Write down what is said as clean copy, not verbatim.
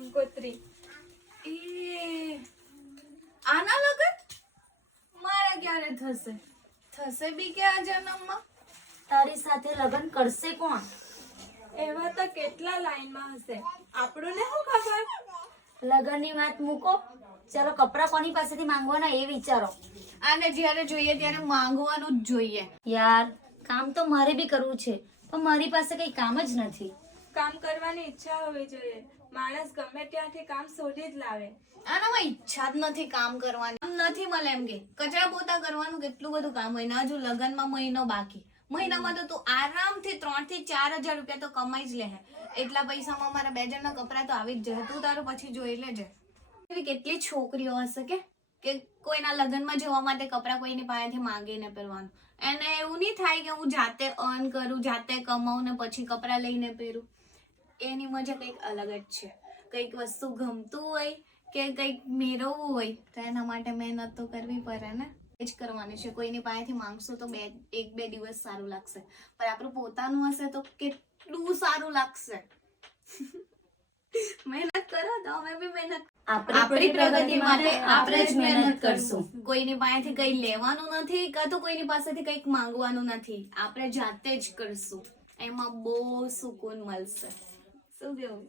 કંકોત્રી. એ આના લગન મારા ક્યારે થશે? થશે બી કે આ જન્મમાં? તારી સાથે લગ્ન કરશે કોણ? એવા તો કેટલા લાઈનમાં હશે, આપણું ને શું ખબર. લગ્નની વાત મૂકો, ચાલો કપડાં કોની પાસેથી માંગવાના એ વિચારો. આને જ્યારે જોઈએ ત્યારે માંગવાનું જ જોઈએ. યાર કામ તો મારે બી કરવું છે, પણ મારી પાસે કઈ કામ જ નથી. કામ કરવાની ઈચ્છા હોવી જોઈએ. માણસ ગમે ત્યાંથી કામ શોધી જ લાવે. આનામાં ઈચ્છા જ નથી કામ કરવાની. કામ નથી મળે એમ કે કચરા પોતા કરવાનું કેટલું બધું કામ હોય ને હજુ લગનમાં મહિનો બાકી. મહિનામાં તો તું આરામથી 3 થી 4 હજાર રૂપિયા તો કમાઈ જ લે. એટલા પૈસામાં મારા 2 જણના કપડા તો આવી જ જાય. તું તારું પછી જોઈ લેજે. એવી કેટલી છોકરીઓ હશે કે કોઈના લગ્નમાં જવા માટે કપડા કોઈની પાસેથી માંગીને પહેરવાનું. એને એવું નહીં થાય કે હું જાતે અર્ન કરું, જાતે કમાઉં ને પછી કપડા લઈને પહેરું. એની મજા કંઈક અલગ જ છે. કંઈક વસ્તુ ગમતું હોય કે કંઈક મેળવવું હોય તો એના માટે મહેનત તો કરવી પડે ને. એ જ કરવાની છે. કોઈની પાસેથી માંગશું તો 1-2 દિવસ સારું લાગશે, પણ આપણું પોતાનું હશે તો કેટલું સારું લાગશે. મહેનત કરો તો અમે બી મહેનત. આપણી પ્રગતિ માટે આપણે જ મહેનત કરશું. કોઈની પાસેથી કંઈ લેવાનું નથી કાં તો કોઈની પાસેથી કંઈક માંગવાનું નથી. આપણે જાતે જ કરશું. એમાં બહુ સુકૂન મળશે. શું કેવું?